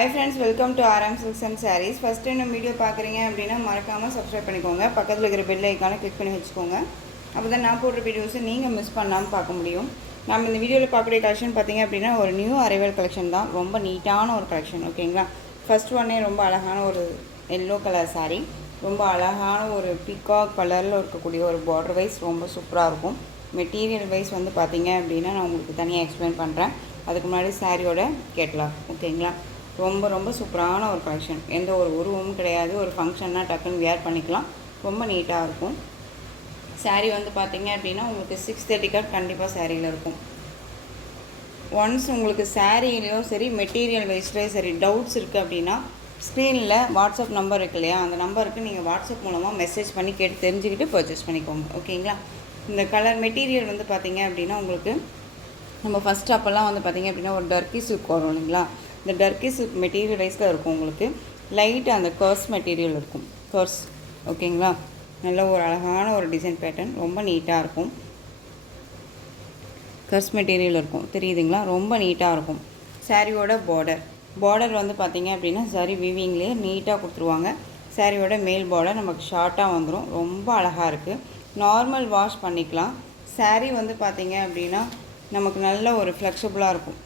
Hi friends, welcome to RM Silks and Sarees. First time நம்ம video பார்க்குறீங்க அப்படின்னா மறக்காமல் சப்ஸ்கிரைப் பண்ணிக்கோங்க. பக்கத்தில் இருக்கிற பெல் ஐக்கானை கிளிக் பண்ணி வச்சுக்கோங்க. அப்போ தான் நான் போடுற வீடியோஸை நீங்கள் மிஸ் பண்ணாமல் பார்க்க முடியும். நம்ம இந்த வீடியோவில் பார்க்கக்கூடிய கலெக்ஷன் பார்த்தீங்க அப்படின்னா ஒரு நியூ அரைவல் கலெக்ஷன் தான். ரொம்ப நீட்டான ஒரு கலெக்ஷன், ஓகேங்களா. ஃபர்ஸ்ட் ஒன்னே ரொம்ப அழகான ஒரு எல்லோ கலர் சாரீ, ரொம்ப அழகான ஒரு பிகாக் கலரில் இருக்கக்கூடிய ஒரு பார்டர் வைஸ் ரொம்ப சூப்பராக இருக்கும். மெட்டீரியல் வைஸ் வந்து பார்த்தீங்க அப்படின்னா நான் உங்களுக்கு தனியாக எக்ஸ்பிளைன் பண்ணுறேன். அதுக்கு முன்னாடி சாரியோட கேட்கலாம், ஓகேங்களா. ரொம்ப ரொம்ப சூப்பரான ஒரு கலெக்ஷன். எந்த ஒரு உருவமும் கிடையாது. ஒரு ஃபங்க்ஷன்னா டக்குன்னு வியர் பண்ணிக்கலாம். ரொம்ப நீட்டாக இருக்கும். சாரீ வந்து பார்த்திங்க அப்படின்னா உங்களுக்கு 630 கட் கண்டிப்பாக சாரியில் இருக்கும். ஒன்ஸ் உங்களுக்கு சாரீலையோ சரி மெட்டீரியல் வைஸ்லேயோ சரி டவுட்ஸ் இருக்குது அப்படின்னா ஸ்க்ரீனில் வாட்ஸ்அப் நம்பர் இருக்கு இல்லையா, அந்த நம்பருக்கு நீங்கள் வாட்ஸ்அப் மூலமாக மெசேஜ் பண்ணி கேட்டு தெரிஞ்சுக்கிட்டு பர்ச்சேஸ் பண்ணிக்கோங்க, ஓகேங்களா. இந்த கலர் மெட்டீரியல் வந்து பார்த்திங்க அப்படின்னா உங்களுக்கு நம்ம ஃபஸ்ட் அப்போல்லாம் வந்து பார்த்திங்க அப்படின்னா ஒரு டர்க்கி சில்க் வரும் இல்லைங்களா. இந்த டர்க்கி சில்க் மெட்டீரியல் வைஸில் இருக்கும். உங்களுக்கு லைட் அந்த கர்ஸ் மெட்டீரியல் இருக்கும், கர்ஸ், ஓகேங்களா. நல்ல ஒரு அழகான ஒரு டிசைன் பேட்டர்ன், ரொம்ப நீட்டாக இருக்கும். கர்ஸ் மெட்டீரியல் இருக்கும், தெரியுதுங்களா. ரொம்ப நீட்டாக இருக்கும். சாரியோட பார்டர் வந்து பார்த்திங்க அப்படின்னா சரி வீவிங்லேயே நீட்டாக கொடுத்துருவாங்க. சாரியோட மேல் பார்டர் நமக்கு ஷார்ட்டாக வந்துடும். ரொம்ப அழகாக இருக்குது. நார்மல் வாஷ் பண்ணிக்கலாம். சாரீ வந்து பார்த்திங்க அப்படின்னா நமக்கு நல்ல ஒரு ஃப்ளெக்சிபிளாக இருக்கும்,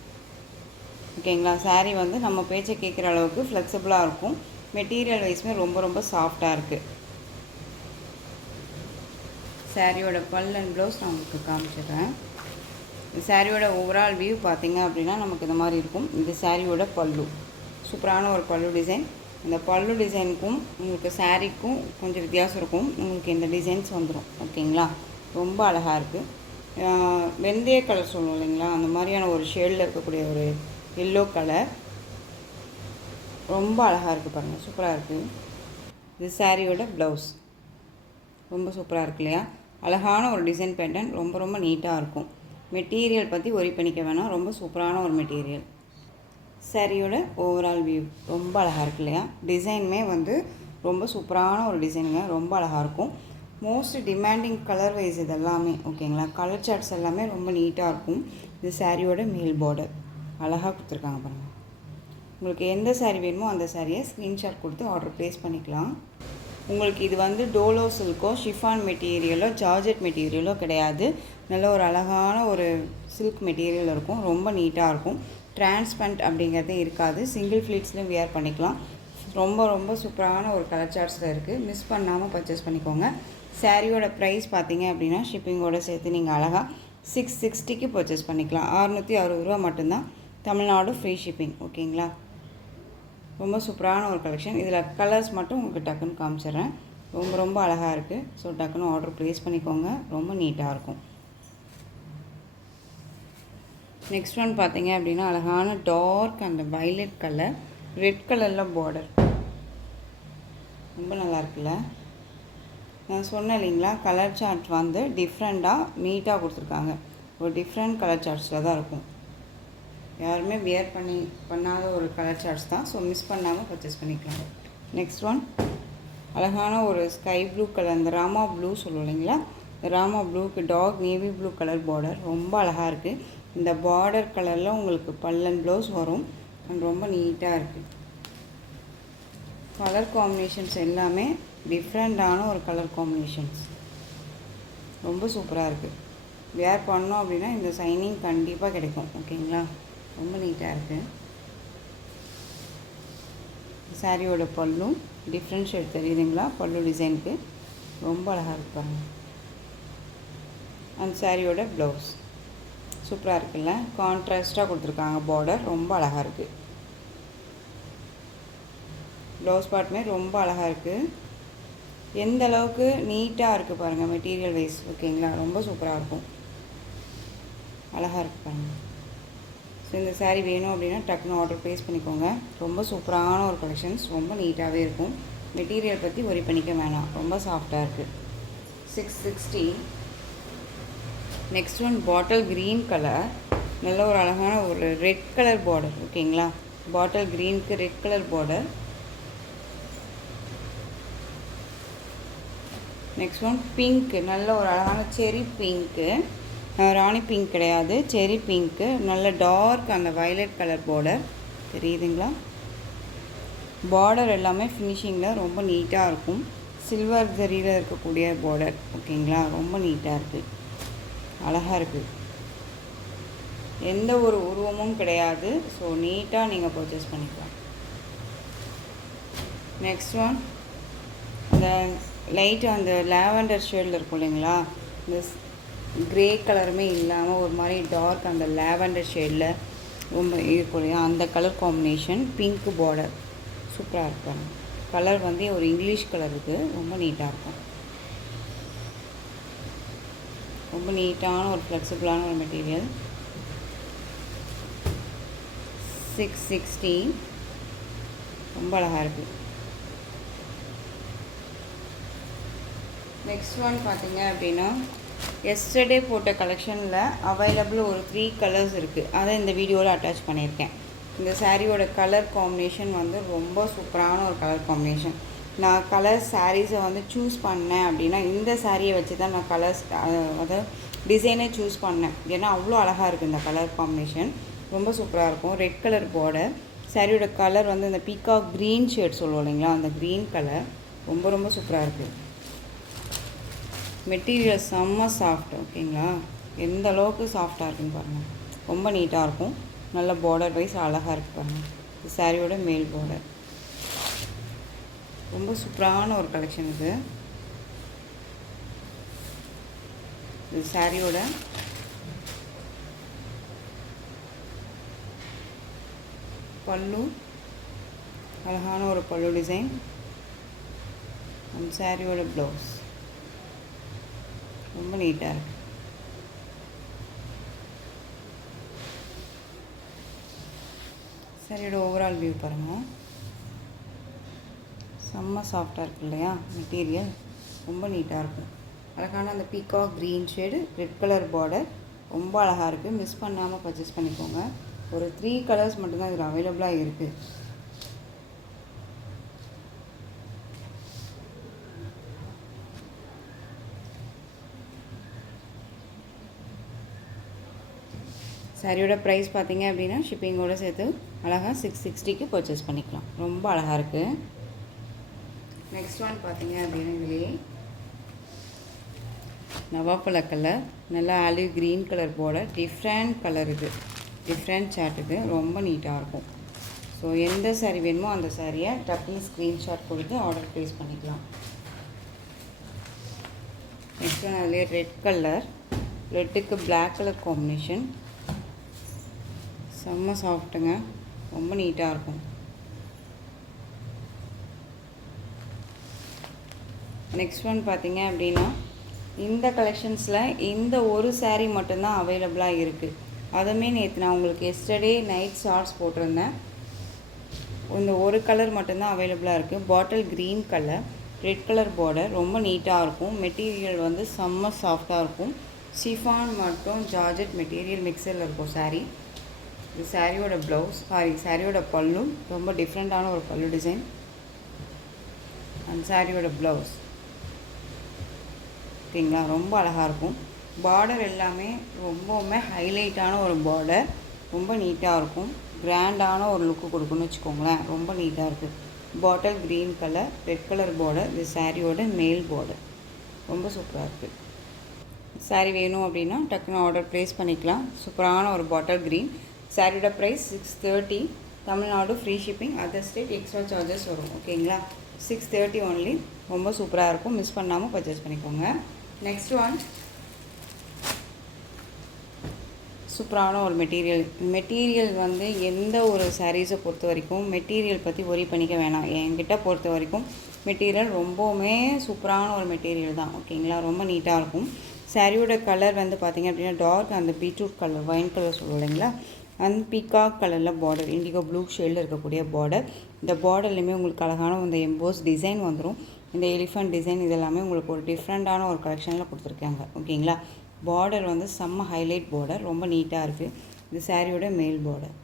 ஓகேங்களா. சாரீ வந்து நம்ம பேச்சை கேட்குற அளவுக்கு ஃப்ளெக்சிபிளாக இருக்கும். மெட்டீரியல் வைஸுமே ரொம்ப ரொம்ப சாஃப்டாக இருக்குது. சாரியோட பல் அண்ட் ப்ளவுஸ் நான் உங்களுக்கு காமிச்சிடுறேன். இந்த சாரியோட ஓவரால் வியூ பார்த்திங்க அப்படின்னா நமக்கு இந்த மாதிரி இருக்கும். இந்த சாரியோட பல்லு சூப்பரான ஒரு பல்லு டிசைன். இந்த பல்லு டிசைனுக்கும் உங்களுக்கு சாரீக்கும் கொஞ்சம் வித்தியாசம் இருக்கும். உங்களுக்கு இந்த டிசைன்ஸ் வந்துடும், ஓகேங்களா. ரொம்ப அழகாக இருக்குது. வெந்தய கலர் சொல்லுவோம் இல்லைங்களா, அந்த மாதிரியான ஒரு ஷேடில் இருக்கக்கூடிய ஒரு எல்லோ கலர் ரொம்ப அழகாக இருக்குது பாருங்கள், சூப்பராக இருக்குது. இது சாரியோட ப்ளவுஸ் ரொம்ப சூப்பராக இருக்கு இல்லையா. அழகான ஒரு டிசைன் பேட்டர்ன், ரொம்ப ரொம்ப நீட்டாக இருக்கும். மெட்டீரியல் பற்றி ஒரி பண்ணிக்க வேணாம், ரொம்ப சூப்பரான ஒரு மெட்டீரியல். சாரியோட ஓவரால் வியூ ரொம்ப அழகாக இருக்கு இல்லையா. டிசைனுமே வந்து ரொம்ப சூப்பரான ஒரு டிசைனுங்க, ரொம்ப அழகாக இருக்கும். மோஸ்ட் டிமாண்டிங் கலர் வைஸ் இது எல்லாமே, ஓகேங்களா. கலர் சார்ட்ஸ் எல்லாமே ரொம்ப நீட்டாக இருக்கும். இது சாரியோட மேல் பார்டர் அழகாக கொடுத்துருக்காங்க பாருங்கள். உங்களுக்கு எந்த சாரீ வேணுமோ அந்த சாரியை ஸ்க்ரீன்ஷாட் கொடுத்து ஆர்டர் ப்ளேஸ் பண்ணிக்கலாம். உங்களுக்கு இது வந்து டோலோ சில்க்கோ ஷிஃபான் மெட்டீரியலோ ஜார்ஜெட் மெட்டீரியலோ கிடையாது. நல்ல ஒரு அழகான ஒரு சில்க் மெட்டீரியல் இருக்கும். ரொம்ப நீட்டாக இருக்கும். டிரான்ஸ்பரண்ட் அப்படிங்கிறதே இருக்காது. சிங்கிள் ஃப்ளீட்ஸ்லையும் வியர் பண்ணிக்கலாம். ரொம்ப ரொம்ப சூப்பரான ஒரு கலர் சார்ட்ஸில் இருக்குது. மிஸ் பண்ணாமல் பர்ச்சேஸ் பண்ணிக்கோங்க. சாரியோட ப்ரைஸ் பார்த்தீங்க அப்படின்னா ஷிப்பிங்கோடு சேர்த்து நீங்கள் அழகாக 660க்கு பர்ச்சேஸ் பண்ணிக்கலாம். 660 ரூபா மட்டும்தான். தமிழ்நாடு ஃப்ரீ ஷிப்பிங், ஓகேங்களா. ரொம்ப சூப்பரான ஒரு கலெக்ஷன். இதில் கலர்ஸ் மட்டும் உங்களுக்கு டக்குன்னு காமிச்சிடுறேன். ரொம்ப ரொம்ப அழகாக இருக்குது. ஸோ டக்குன்னு ஆர்டர் ப்ளேஸ் பண்ணிக்கோங்க. ரொம்ப நீட்டாக இருக்கும். நெக்ஸ்ட் ஒன் பார்த்தீங்க அப்படின்னா அழகான டார்க் அந்த வைலட் கலர், ரெட் கலரில் பார்டர் ரொம்ப நல்லா இருக்குல்ல. நான் சொன்னேன் இல்லைங்களா, கலர் சார்ட் வந்து டிஃப்ரெண்ட்டாக நீட்டாக கொடுத்துருக்காங்க. ஒரு டிஃப்ரெண்ட் கலர் சார்ட்ஸில் தான் இருக்கும். யாருமே வியர் பண்ணாத ஒரு கலர் சார்ட்ஸ் தான். ஸோ மிஸ் பண்ணாமல் பர்ச்சேஸ் பண்ணிக்கலாம். நெக்ஸ்ட் ஒன் அழகான ஒரு ஸ்கை ப்ளூ கலர், இந்த ராமா ப்ளூ சொல்லுவோம் இல்லைங்களா, இந்த ராமா ப்ளூக்கு dark navy blue colour border ரொம்ப அழகாக இருக்குது. இந்த பார்டர் கலரில் உங்களுக்கு பல்லன் ப்ளவுஸ் வரும். அண்ட் ரொம்ப நீட்டாக இருக்குது. கலர் காம்பினேஷன்ஸ் எல்லாமே டிஃப்ரெண்ட்டான ஒரு கலர் காம்பினேஷன்ஸ், ரொம்ப சூப்பராக இருக்குது. வேர் பண்ணோம் அப்படின்னா இந்த சைனிங் கண்டிப்பாக கிடைக்கும், ஓகேங்களா. ரொம்ப நீட்டாக இருக்குது. சாரியோட பல்லும் டிஃப்ரெண்ட் ஷேட் தெரியுதுங்களா, பல்லு டிசைனுக்கு ரொம்ப அழகாக இருக்கு பாருங்கள். அந்த சாரியோட ப்ளவுஸ் சூப்பராக இருக்குல்ல, கான்ட்ராஸ்ட்டாக கொடுத்துருக்காங்க. பார்டர் ரொம்ப அழகாக இருக்குது. ப்ளவுஸ் பார்ட்டுமே ரொம்ப அழகாக இருக்குது. எந்த அளவுக்கு நீட்டாக இருக்குது பாருங்கள் மெட்டீரியல் வைஸ், ஓகேங்களா. ரொம்ப சூப்பராக இருக்கும், அழகாக இருக்குது பாருங்கள். ஸோ இந்த சாரீ வேணும் அப்படின்னா டக்குன்னு ஆர்டர் ப்ளேஸ் பண்ணிக்கோங்க. ரொம்ப சூப்பரான ஒரு கலெக்ஷன்ஸ், ரொம்ப நீட்டாகவே இருக்கும். மெட்டீரியல் பற்றி ஒரி பண்ணிக்க வேணாம், ரொம்ப சாஃப்டாக இருக்குது. 660. Next one bottle green colour, நல்ல ஒரு அழகான ஒரு ரெட் கலர் பார்டர், ஓகேங்களா. பாட்டில் க்ரீனுக்கு red colour border. Next one பிங்க்கு, நல்ல ஒரு அழகான செரி பிங்க்கு, ராணி பிங்க் கிடையாது, செரி பிங்க்கு, நல்ல டார்க் அந்த வயலட் கலர் பார்டர் தெரியுதுங்களா. பார்டர் எல்லாமே ஃபினிஷிங்கில் ரொம்ப நீட்டாக இருக்கும். சில்வர் ஜரியில் இருக்கக்கூடிய பார்டர், ஓகேங்களா. ரொம்ப நீட்டாக இருக்குது, அழகாக இருக்குது. எந்த ஒரு உருவமும் கிடையாது. ஸோ நீட்டாக நீங்கள் பர்ச்சேஸ் பண்ணிக்கலாம். நெக்ஸ்ட் ஒன், அந்த லைட்டு அந்த லாவெண்டர் ஷேடில் இருக்கும் இல்லைங்களா, இந்த க்ரே கலருமே இல்லாமல் ஒரு மாதிரி டார்க் அந்த லாவெண்டர் ஷேடில் ரொம்ப இருக்கும் இல்லையா, அந்த கலர் காம்பினேஷன். பிங்க் பார்டர் சூப்பராக இருக்கும். கலர் வந்து ஒரு இங்கிலீஷ் கலர் இருக்குது, ரொம்ப நீட்டாக இருக்கும். ரொம்ப நீட்டான ஒரு ஃப்ளெக்சிபிளான ஒரு மெட்டீரியல். 660, ரொம்ப அழகாக இருக்குது. நெக்ஸ்ட் ஒன் பார்த்தீங்க அப்படின்னா, எஸ்டர்டே போட்ட கலெக்ஷனில் அவைலபிள் ஒரு 3 கலர்ஸ் இருக்குது. அதை இந்த வீடியோவில் அட்டாச் பண்ணியிருக்கேன். இந்த சாரியோட கலர் காம்பினேஷன் வந்து ரொம்ப சூப்பரான ஒரு கலர் காம்பினேஷன். நான் கலர் சாரீஸை வந்து சூஸ் பண்ணேன் அப்படின்னா இந்த சாரியை வச்சு தான் நான் கலர்ஸ் அதாவது டிசைனே சூஸ் பண்ணேன். ஏன்னா அவ்வளோ அழகாக இருக்குது இந்த கலர் காம்பினேஷன், ரொம்ப சூப்பராக இருக்கும். ரெட் கலர் பார்டர், சாரியோட கலர் வந்து இந்த பீகாக் க்ரீன் ஷேட் சொல்லுவோம் இல்லைங்களா, அந்த க்ரீன் கலர் ரொம்ப ரொம்ப சூப்பராக இருக்குது. மெட்டீரியல் செம்ம சாஃப்ட், ஓகேங்களா. எந்த அளவுக்கு சாஃப்டாக இருக்குன்னு பாருங்கள், ரொம்ப நீட்டாக இருக்கும். நல்ல பார்டர் வைஸ் அழகாக இருக்குது பாருங்கள். இது சாரியோட மேல் பார்டர், ரொம்ப சூப்பரான ஒரு கலெக்ஷன் இது. இது சாரியோட பல்லு, அழகான ஒரு பல்லு டிசைன். அந்த சாரியோட ப்ளவுஸ் ரொம்ப நீட்டாக இருக்குது. சாரியோட ஓவரால் வியூ பாருங்கள், செம்ம சாஃப்டாக இருக்குது இல்லையா மெட்டீரியல், ரொம்ப நீட்டாக இருக்கும். அழகான அந்த peacock green shade, red colour border, ரொம்ப அழகாக இருக்குது. மிஸ் பண்ணாமல் பர்ச்சேஸ் பண்ணிக்கோங்க. ஒரு 3 கலர்ஸ் மட்டும்தான் இதில் அவைலபிளாக இருக்குது. சாரியோட ப்ரைஸ் பார்த்தீங்க அப்படின்னா ஷிப்பிங்கோடு சேர்த்து அழகாக 660க்கு பர்ச்சேஸ் பண்ணிக்கலாம். ரொம்ப அழகாக இருக்குது. நெக்ஸ்ட் ஒன் பார்த்தீங்க அப்படின்னா இதுலேயே நவாப்பழ கலர், நல்லா olive green colour border, different colour இது, டிஃப்ரெண்ட் சார்ட் இது, ரொம்ப நீட்டாக இருக்கும். ஸோ எந்த சாரீ வேணுமோ அந்த சாரியை டக்குனு ஸ்க்ரீன்ஷாட் கொடுத்து ஆர்டர் ப்ளேஸ் பண்ணிக்கலாம். நெக்ஸ்ட் ஒன் அதுலேயே ரெட் கலர், ரெட்டுக்கு பிளாக் கலர் காம்பினேஷன், செம்ம சாஃப்ட்டுங்க, ரொம்ப நீட்டாக இருக்கும். நெக்ஸ்ட் ஒன் பார்த்தீங்க அப்படின்னா இந்த கலெக்ஷன்ஸில் இந்த ஒரு சாரீ மட்டும்தான் அவைலபிளாக இருக்குது. அதுவுமே நேற்று நான் உங்களுக்கு எஸ்டர்டே நைட் ஷார்ட்ஸ் போட்டிருந்தேன். இந்த ஒரு கலர் மட்டும்தான் அவைலபிளாக இருக்குது. பாட்டில் green colour, red colour border, ரொம்ப நீட்டாக இருக்கும். மெட்டீரியல் வந்து செம்ம சாஃப்டாக இருக்கும். ஷிஃபான் மற்றும் ஜார்ஜெட் மெட்டீரியல் மிக்சரில் இருக்கும் சாரீ. இது சாரியோட ப்ளவுஸ், சாரியோட பல்லு, ரொம்ப டிஃப்ரெண்ட்டான ஒரு பல்லு டிசைன். அந்த சாரியோட ப்ளவுஸ் ஓகேங்களா, ரொம்ப அழகாக இருக்கும். பார்டர் எல்லாமே ரொம்பவுமே ஹைலைட்டான ஒரு பார்டர், ரொம்ப நீட்டாக இருக்கும். கிராண்டான ஒரு லுக்கு கொடுக்குன்னு வச்சுக்கோங்களேன், ரொம்ப நீட்டாக இருக்குது. பாட்டில் green colour, red colour border, இது சாரியோட மேல் பார்டர், ரொம்ப சூப்பராக இருக்குது. சாரீ வேணும் அப்படின்னா டக்குன்னு ஆர்டர் ப்ளேஸ் பண்ணிக்கலாம். சூப்பரான ஒரு பாட்டில் க்ரீன். சாரியோட price 630. Tamil Nadu free shipping, other state extra charges வரும், ஓகேங்களா. 630 ஒன்லி, ரொம்ப சூப்பராக இருக்கும். மிஸ் பண்ணாமல் பர்ச்சேஸ் பண்ணிக்கோங்க. நெக்ஸ்ட் ஒன் சூப்பரான ஒரு மெட்டீரியல் வந்து எந்த ஒரு சாரீஸை பொறுத்த வரைக்கும் மெட்டீரியல் பற்றி ஒரி பண்ணிக்க வேணாம். என்கிட்ட பொறுத்த வரைக்கும் மெட்டீரியல் ரொம்பவுமே சூப்பரான ஒரு மெட்டீரியல் தான், ஓகேங்களா. ரொம்ப நீட்டாக இருக்கும். சாரியோட கலர் வந்து பார்த்திங்க அப்படின்னா டார்க் அந்த பீட்ரூட் கலர், வைன் கலர் சொல்லுவோம் இல்லைங்களா, அந்த பீகாக் கலரில் பார்டர், இண்டிகோ ப்ளூ ஷேடில் இருக்கக்கூடிய பார்டர். இந்த பார்டர்லையுமே உங்களுக்கு அழகான இந்த எம்போஸ் டிசைன் வந்துடும். இந்த எலிஃபண்ட் டிசைன் இதெல்லாமே உங்களுக்கு ஒரு டிஃப்ரெண்ட்டான ஒரு கலெக்ஷனில் கொடுத்துருக்காங்க, ஓகேங்களா. பார்டர் வந்து செம்ம ஹைலைட் பார்டர், ரொம்ப நீட்டாக இருக்குது. இது சாரியோட மேல் பார்டர்.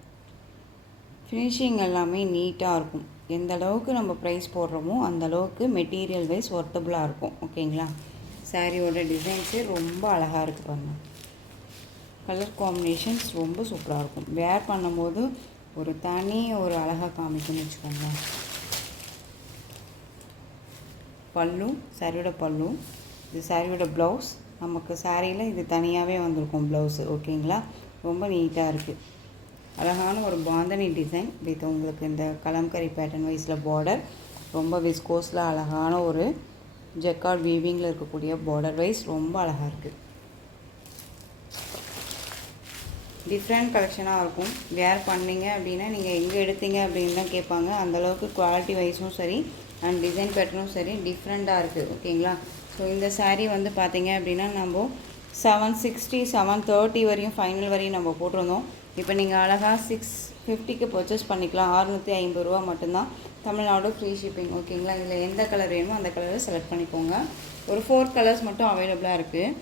ஃபினிஷிங் எல்லாமே நீட்டாக இருக்கும். எந்த அளவுக்கு நம்ம ப்ரைஸ் போடுறோமோ அந்த அளவுக்கு மெட்டீரியல் வைஸ் ஒர்த்தபுளாக இருக்கும், ஓகேங்களா. சாரியோட டிசைன்ஸே ரொம்ப அழகாக இருக்குது பாருங்கள். கலர் காம்பினேஷன்ஸ் ரொம்ப சூப்பராக இருக்கும். வேர் பண்ணும்போது ஒரு தனி ஒரு அழகாக காமிக்கும்னு வச்சுக்கோங்க. பல்லு, சாரியோட பல்லு. இது சாரியோட ப்ளவுஸ். நமக்கு சாரியில் இது தனியாகவே வந்திருக்கும் ப்ளவுஸு. ஓகேங்களா, ரொம்ப நீட்டாக இருக்குது. அழகான ஒரு பாந்தனி டிசைன் வித் உங்களுக்கு இந்த கலம்கரி பேட்டர்ன் வைஸில் பார்டர். ரொம்ப விஸ்கோஸில் அழகான ஒரு ஜெக்கார்ட் வீவிங்கில் இருக்கக்கூடிய பார்டர் வைஸ் ரொம்ப அழகாக இருக்குது. டிஃப்ரெண்ட் கலெக்ஷனாக இருக்கும். வேர் பண்ணிங்க அப்படின்னா நீங்கள் எங்கே எடுத்தீங்க அப்படின்னு தான் கேட்பாங்க. அந்தளவுக்கு குவாலிட்டி வைஸும் சரி அண்ட் டிசைன் பேட்டர்னும் சரி டிஃப்ரெண்ட்டாக இருக்குது. ஓகேங்களா, ஸோ இந்த சாரீ வந்து பார்த்திங்க அப்படின்னா நம்ம 760 730 வரையும் ஃபைனல் வரையும் நம்ம போட்டிருந்தோம். இப்போ நீங்கள் அழகாக 650க்கு பர்ச்சேஸ் பண்ணிக்கலாம். 650 ரூபா மட்டும்தான். Tamil Nadu free shipping. ஓகேங்களா, இதில் எந்த கலர் வேணுமோ அந்த கலரை செலக்ட் பண்ணிக்கோங்க. ஒரு 4 கலர்ஸ் மட்டும் அவைலபிளாக இருக்குது.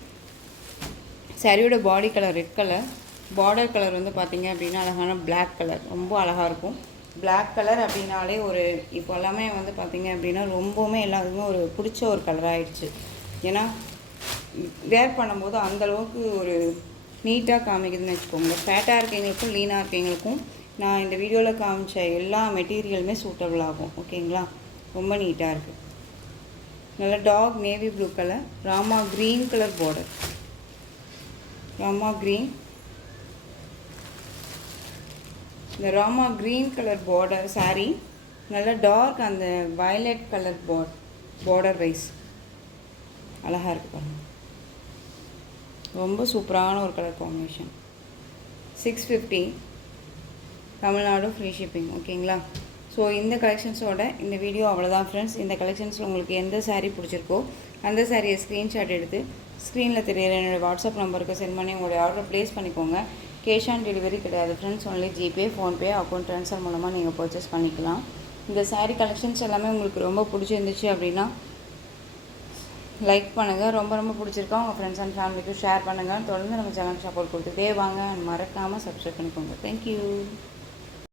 சாரியோட பாடி colour red colour. Border colour வந்து பார்த்திங்க அப்படின்னா அழகான பிளாக் கலர், ரொம்ப அழகாக இருக்கும். பிளாக் கலர் அப்படின்னாலே ஒரு இப்போ எல்லாமே வந்து பார்த்திங்க அப்படின்னா ரொம்பவுமே எல்லாருக்குமே ஒரு பிடிச்ச ஒரு கலர் ஆகிடுச்சு. ஏன்னா வேர் பண்ணும்போது அந்தளவுக்கு ஒரு நீட்டாக காமிக்குதுன்னு வச்சுக்கோங்க. ஃபேட்டாக இருக்கவங்களுக்கும் லீனாக இருக்கவங்களுக்கும் நான் இந்த வீடியோவில் காமிச்ச எல்லா மெட்டீரியலுமே சூட்டபிள் ஆகும். ஓகேங்களா, ரொம்ப நீட்டாக இருக்குது. நல்லா dark navy blue colour, Rama green colour border. Rama green, இந்த Rama green colour border sari நல்லா டார்க் அந்த வயலட் கலர் பார்டர் வைஸ் அழகாக இருக்குது பாருங்கள். ரொம்ப சூப்பரான ஒரு colour combination. 650 Tamil Nadu free shipping. ஓகேங்களா, ஸோ இந்த கலெக்ஷன்ஸோட இந்த வீடியோ அவ்வளோதான் ஃப்ரெண்ட்ஸ். இந்த கலெக்ஷன்ஸில் உங்களுக்கு எந்த சாரீ பிடிச்சிருக்கோ அந்த சாரியை ஸ்க்ரீன்ஷாட் எடுத்து ஸ்க்ரீனில் தெரியிற என்னோடய வாட்ஸ்அப் நம்பருக்கு சென்ட் பண்ணி உங்களுடைய ஆர்டர் ப்ளேஸ் பண்ணிக்கோங்க. கேஷ் ஆன் டெலிவரி கிடையாது friends. Only GPay, PhonePe, account transfer மூலமாக நீங்கள் பர்ச்சேஸ் பண்ணிக்கலாம். இந்த சாரீ கலெக்ஷன்ஸ் எல்லாமே உங்களுக்கு ரொம்ப பிடிச்சிருந்துச்சு அப்படின்னா லைக் பண்ணுங்கள். ரொம்ப ரொம்ப பிடிச்சிருக்கா உங்கள் ஃப்ரெண்ட்ஸ் அண்ட் ஃபேமிலிக்கும் ஷேர் பண்ணுங்கள். தொடர்ந்து நம்ம சேனல் சப்போர்ட் கொடுத்துட்டே வாங்க. மறக்காமல் சப்ஸ்கிரைப் பண்ணிக்கோங்க. தேங்க்யூ.